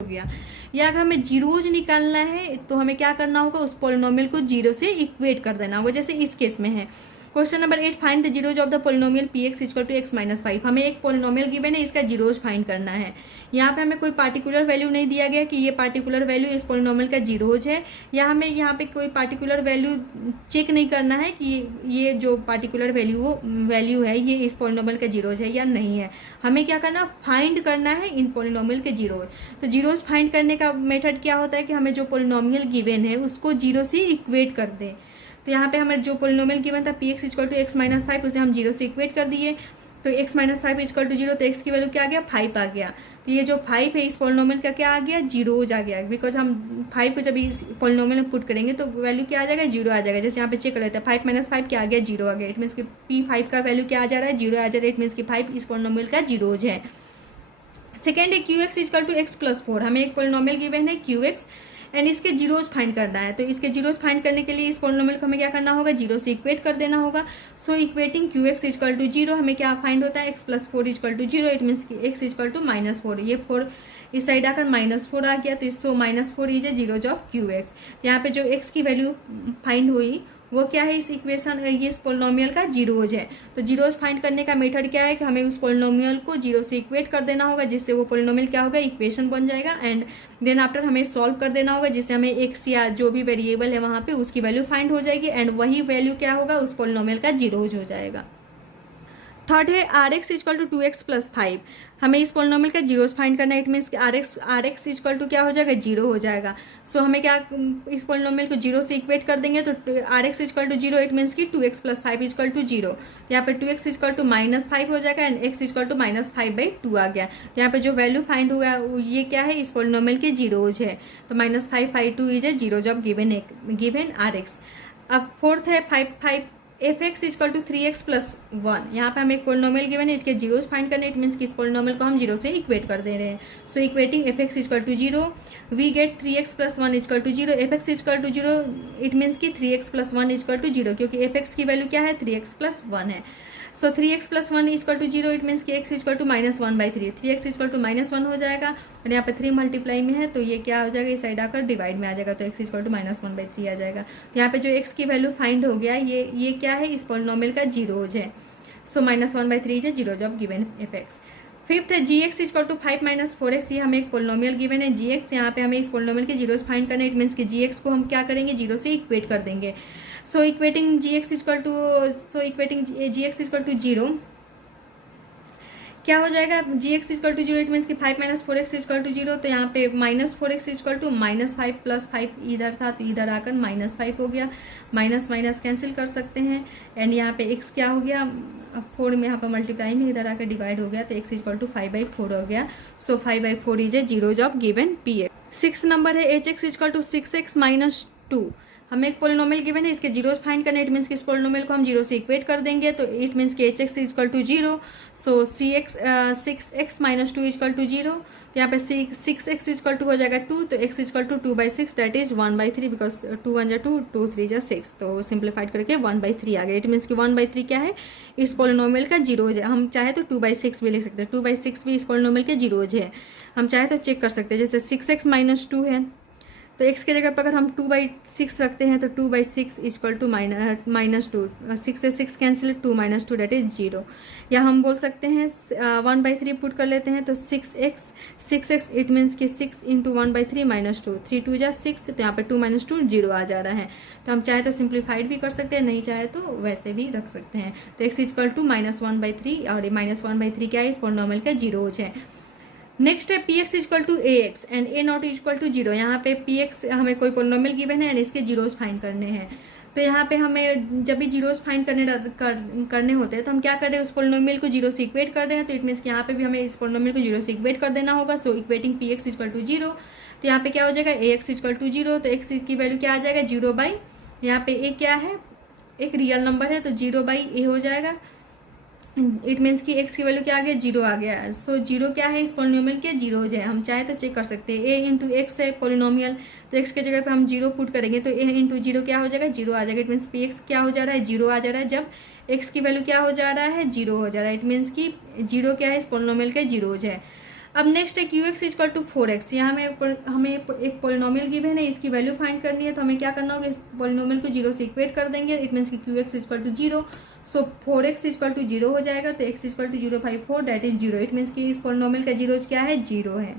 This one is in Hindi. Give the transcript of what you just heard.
गया। या अगर हमें जीरोज निकालना है तो हमें क्या करना होगा, उस पोलिनोमियल को जीरो से इक्वेट कर देना होगा, जैसे इस केस में है। Question number 8, find the zeros of the polynomial p x equal to x minus 5। हमें एक पोलिनोमियल गिवन है, इसका जीरोज फाइंड करना है। यहाँ पे हमें कोई पार्टिकुलर वैल्यू नहीं दिया गया कि ये पार्टिकुलर वैल्यू इस पोलिनोमियल का जीरोज है, या हमें यहाँ पे कोई पार्टिकुलर वैल्यू चेक नहीं करना है कि ये जो पार्टिकुलर वैल्यू है ये इस पोलिनोमियल का जीरोज है या नहीं है। हमें क्या करना, फाइंड करना है इन पोलिनोमियल के जीरोज। तो जीरोज फाइंड करने का मेथड क्या होता है कि हमें जो पोलिनोमियल गिवन है उसको जीरो से इक्वेट कर दें। तो यहाँ पे हमें जो पोलिनोमियल गिवन था p x equal to x minus 5, उसे हम जीरो से इक्वेट कर दिए। तो x minus 5 equal to zero, तो एक्स की वैल्यू क्या आ गया, 5 आ गया। तो ये जो 5 है इस पोलिनोमियल का क्या आ गया, जीरोज आ गया, बिकॉज हम 5 को जब इस पोलिनोमियल में पुट करेंगे तो वैल्यू क्या आ जाएगा, जीरो आ जाएगा। जैसे यहाँ पे चेक कर लेते हैं, 5 माइनस 5 क्या आ गया, जीरो आ गया। इट मीन्स कि P5 का वैल्यू क्या आ जा रहा है, जीरो आ जा रहा है। इट मीन्स कि 5 इस पोलिनोमियल का जीरोज है। सेकेंड है q x equal to x plus 4। हमें एक पोलिनोमियल गिवन है क्यू एक्स एंड इसके जीरोज फाइंड करना है। तो इसके जीरोज फाइंड करने के लिए इस पोलिनोमियल को हमें क्या करना होगा, जीरो से इक्वेट कर देना होगा। So equating Q x equal to zero, हमें क्या फाइंड होता है, x plus 4 equal to zero. It means कि एक्स इक्वल टू माइनस 4, ये 4 इस साइड आकर -4 आ गया। तो सो -4 is a zeros of Q x. यहाँ पे जो एक्स की वैल्यू फाइंड हुई वो क्या है, इस इक्वेशन ये इस पोलिनोमियल का जीरोज है। तो जीरोज फाइंड करने का मेथड क्या है कि हमें उस पोलिनोमियल को जीरो से इक्वेट कर देना होगा, जिससे वो पोलिनोमियल क्या होगा, इक्वेशन बन जाएगा। एंड देन आफ्टर हमें सॉल्व कर देना होगा, जिससे हमें एक्स या जो भी वेरिएबल है वहाँ पे उसकी वैल्यू फाइंड हो जाएगी एंड वही वैल्यू क्या होगा, उस पोलिनोमियल का जीरोज हो जाएगा। थर्ड है r x equal to 2x plus 5। हमें इस पोलिनोमियल का जीरोस फाइंड करना है। इट मीन्स कि आर एक्स इक्वल टू क्या हो जाएगा, जीरो हो जाएगा। सो हमें क्या, इस पोलिनोमियल को जीरो से इक्वेट कर देंगे तो r x equal to zero, it means कि 2x plus 5 equal to zero. तो यहाँ पे 2x इक्वल टू -5 हो जाएगा एंड x इक्वल टू -5/2 आ गया। तो यहाँ पे जो वैल्यू फाइंड हुआ ये क्या है, इस पोलिनोमियल के जीरोज है। तो -5/2 is a zeros of given r x. अब फोर्थ है 5 f x equal to 3x plus 1। यहाँ पे हमें एक पोलिनोमियल गिवन है, इसके जीरोस फाइंड करने। इट मीन्स कि इस पोलिनोमियल को हम जीरो से इक्वेट कर दे रहे हैं। So equating f x equal to zero, we get 3x plus 1 equal to zero. F x equal to zero, it means कि 3x plus 1 equal to zero, क्योंकि एफ एक्स की वैल्यू क्या है, 3x प्लस 1 है। So 3x plus 1 equal to zero, it means कि x equal to -1/3। 3x equal to -1 हो जाएगा और यहाँ पे 3 मल्टीप्लाई में है तो ये क्या हो जाएगा, इस साइड आकर डिवाइड में आ जाएगा। तो x इक्वल टू -1/3 आ जाएगा। तो यहाँ पे जो x की वैल्यू फाइंड हो गया ये क्या है, इस पोलिनोमियल का जीरोज है। सो -1/3 है zeros of given f x. Fifth है g x equal to 5 minus 4x। ये हमें एक पोलिनोमियल गिवन है जी एक्स। यहाँ पे हमें इस पोलिनोमियल के जीरोस फाइंड करना है। इट मीन्स कि जी एक्स को हम क्या करेंगे, जीरो से इक्वेट कर देंगे। So equating g x equal to zero क्या हो जाएगा, g x equal to zero. It means कि 5 minus 4x equal to zero. तो यहाँ पे -4x इक्वल टू -5 प्लस 5 इधर था तो इधर आकर -5 हो गया। माइनस माइनस कैंसिल कर सकते हैं एंड यहाँ पे x क्या हो गया, 4 में यहाँ पर मल्टीप्लाई में इधर आकर डिवाइड हो गया तो x इक्वल टू 5/4 हो गया। So 5/4 is a zeros of given p x. 6 number है h x equal to 6x minus 2। हमें एक पोलिनोमियल गिवन है, इसके जीरोस फाइंड करने। इट मीन्स कि इस पोलिनोमियल को हम जीरो से इक्वेट कर देंगे तो इट मीन्स कि h x equal to zero. So 6x minus 2 equal to zero. तो यहाँ पे 6x इक्वल टू हो जाएगा 2, तो x equal to 2/6 that is 1/3, because 2 1 जा 2, 2 3 जा 6। तो सिंप्लीफाइड करके 1/3 आ गया। इट मीन्स कि 1/3 क्या है, इस पोलिनोमियल का जीरोज है। हम चाहे तो 2/6 भी लिख सकते हैं। 2/6 भी इस पोलिनोमियल के जीरोज है। हम चाहे तो चेक कर सकते हैं, जैसे 6x माइनस 2 है तो x के जगह पर अगर हम 2/6 रखते हैं तो 2/6 इक्वल टू -2। 6 से 6 कैंसिल, 2 - 2 डेट इज 0। या हम बोल सकते हैं 1/3 पुट कर लेते हैं तो 6x इट मीन्स कि 6 इंटू 1/3 -2, 3 2 जा 6। तो यहाँ पे 2 - 2 0 आ जा रहा है। तो हम चाहे तो सिंप्लीफाइड भी कर सकते हैं, नहीं चाहे तो वैसे भी रख सकते हैं। तो x इक्वल टू -1/3 और ये -1/3 क्या है, इस पोलिनोमियल का जीरोज है। नेक्स्ट है p x equal to a x and a not equal to zero. यहाँ पे पी एक्स हमें कोई पोलिनोमियल गिवन है एंड इसके जीरोस फाइंड करने हैं। तो यहाँ पे हमें जब भी जीरोस फाइंड करने होते हैं तो हम क्या कर रहे हैं, उस पोलिनोमियल को जीरो से इक्वेट कर रहे हैं। तो इट मीन्स कि यहाँ पे भी हमें इस पोलिनोमियल को जीरो से इक्वेट कर देना होगा। So equating p x equal to zero. तो यहाँ पे क्या हो जाएगा, a x equal to zero. तो एक्स की वैल्यू क्या आ जाएगा, 0/, यहाँ पे ए क्या है, एक रियल नंबर है तो 0/a हो जाएगा। इट मीन्स कि x की वैल्यू क्या आ गया, 0 आ गया। सो 0 क्या है, इस पोलिनोमियल के जीरोज है। हम चाहे तो चेक कर सकते हैं। a इंटू एक्स है पोलिनोमियल, तो x के जगह पे हम 0 पुट करेंगे तो a इंटू 0 क्या हो जाएगा, 0 आ जाएगा। इट मीन्स पी एक्स क्या हो जा रहा है, 0 आ जा रहा है। जब x की वैल्यू क्या हो जा रहा है, 0 हो जा रहा है। इट मीन्स कि 0 क्या है, इस पोलिनोमियल के जीरोज है। अब नेक्स्ट है q x equal to 4x। यहाँ हमें एक पोलिनोमियल गिवन है, इसकी वैल्यू फाइंड करनी है, तो हमें क्या करना होगा, इस पोलिनोमियल को 0 से इक्वेट कर देंगे। इट मीन्स कि q x equal to 0, so 4x equal to 0 हो जाएगा, तो x equal to 0 by 4 that is 0। It means कि इस पोलिनोमियल का जीरोज क्या है, 0 है।